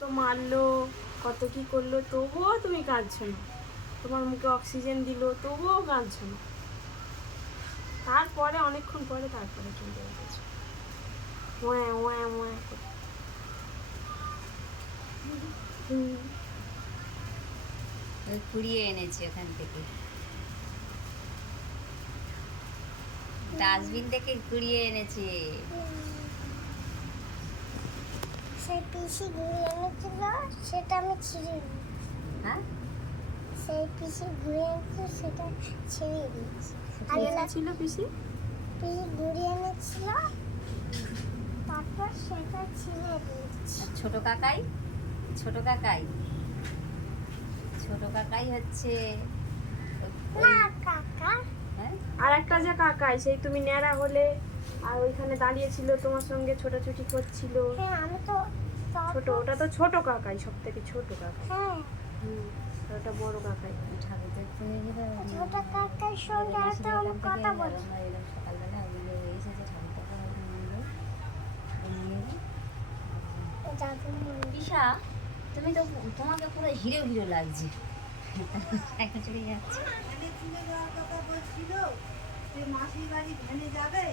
তো মারলো, কত কি করলো, তবুও তুমি কাঁদছো না। তোমার মুখে অক্সিজেন দিল, তবুও কাঁদছো না। তারপরে অনেকক্ষণ পরে তারপরে চলে গেছো ওয়া ওয়া ওয়া করে। কুড়িয়ে এনেছি ওখান থেকে, ডাস্টবিন থেকে কুড়িয়ে এনেছি। সেই পিসি ঘুরে এনেছিল, সেটা আমি ছিঁড়ে দিই। হ্যাঁ, সেই পিসি ঘুরে এনেছিল, সেটা ছিঁড়ে দিয়েছি। কোথায় ছিল পিসি? পিসি ঘুরে এনেছিল, তারপর সেটা ছিঁড়ে দিয়েছি। আর ছোট কাকাই, ছোট কাকাই, ছোট কাকাই হচ্ছে না কাকা, হ্যাঁ, আর একটা যে কাকাই, সেই তুমি ন্যাড়া হলে আর ওইখানে দাঁড়িয়েছিল তোমার সঙ্গে ছোটাছুটি করছিল। হ্যাঁ আমি তো ছোট, ওটা তো ছোট কাকাই, সব থেকে ছোট কাকাই। হ্যাঁ আর ওটা বড় কাকাই। ঠাকুর দেখতে গেলে ছোট কাকার সঙ্গে একটা আমি কথা বলছি। সকালবেলা ওগুলো এসেছে ঠাকুর দেখা নিয়ে যাদু মন্দির। দিশা, তুমি তো, তোমাকে পুরো হিরো হিরো লাগছে। সাইকেল চড়ে যাচ্ছে। ভ্যানে চলে যাওয়ার কথা বলছিল, যে মাসির বাড়ি ভ্যানে যাবে,